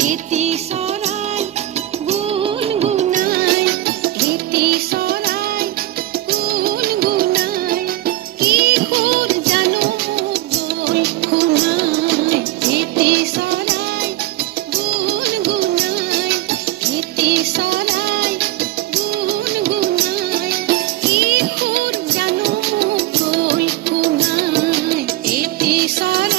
এটি চৰাই গুণগুণাই, এটি চৰাই গুণগুণাই, কি সুৰ জানো মোক গ'ল শুনাই। এটি চৰাই গুণগুণাই, এটি চৰাই গুণগুণাই, কি সুৰ জানো মোক গ'ল শুনাই। এটি চৰাই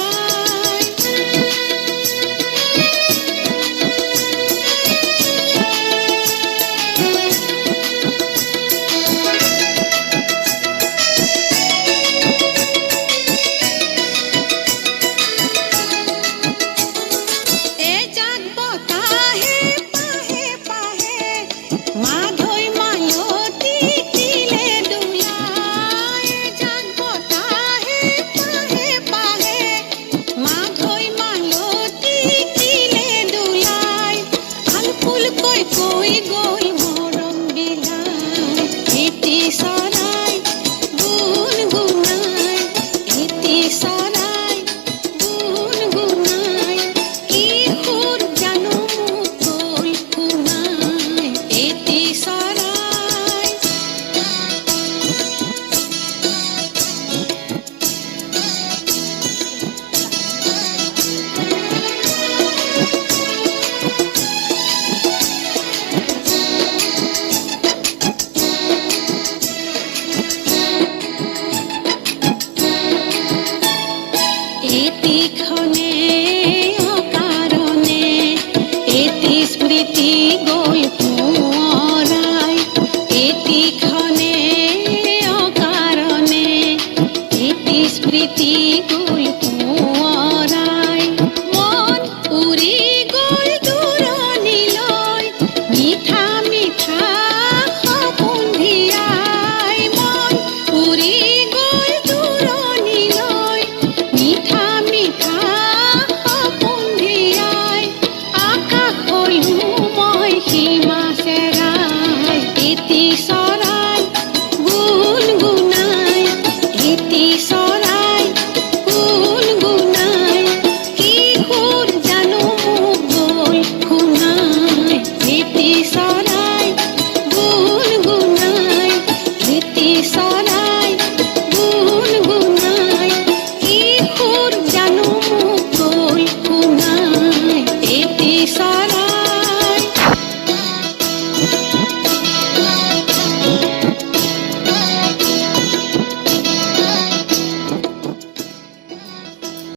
এজাক বতাহে পাহে পাহে, মাধৈ মালতী দিলে দোলাই। এজাক বতাহে পাহে পাহে, মাধৈ মালতী দিলে দোলাই। আলফুল কৈ গ'ল মৰম বিলাই। এটি চৰাই গুণগুণাই, এটি চৰাই গুণগুণাই, কি সুৰ জানো মোক গ'ল শুনাই। এটি চৰাই এটি ক্ষণে অকাৰণে, এটি স্মৃতি গ'ল সোঁৱৰাই। এটি ক্ষণে অকাৰণে, এটি স্মৃতি গ'ল